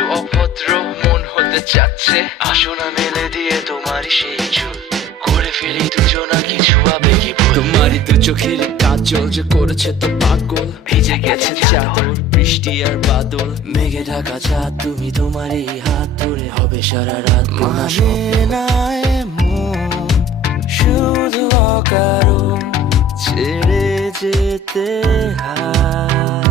একটু অভদ্র মন হতে চাচ্ছে, আসো না মেলে দিয়ে তোমারই সেই চুল, করে ফেলি দুজনা কিছু আবেগী ভুল। তোমারই দু চোখের কাজল যে করেছে তো পাগল, ভিজে গেছে চাদর বৃষ্টি আর বাদল, মেঘে ঢাকা চাঁদ তুমি তোমারই হাত ধরে হবে সারা রাত। মানে না এমন শুধু অকারণ ছেড়ে যেতে হয়।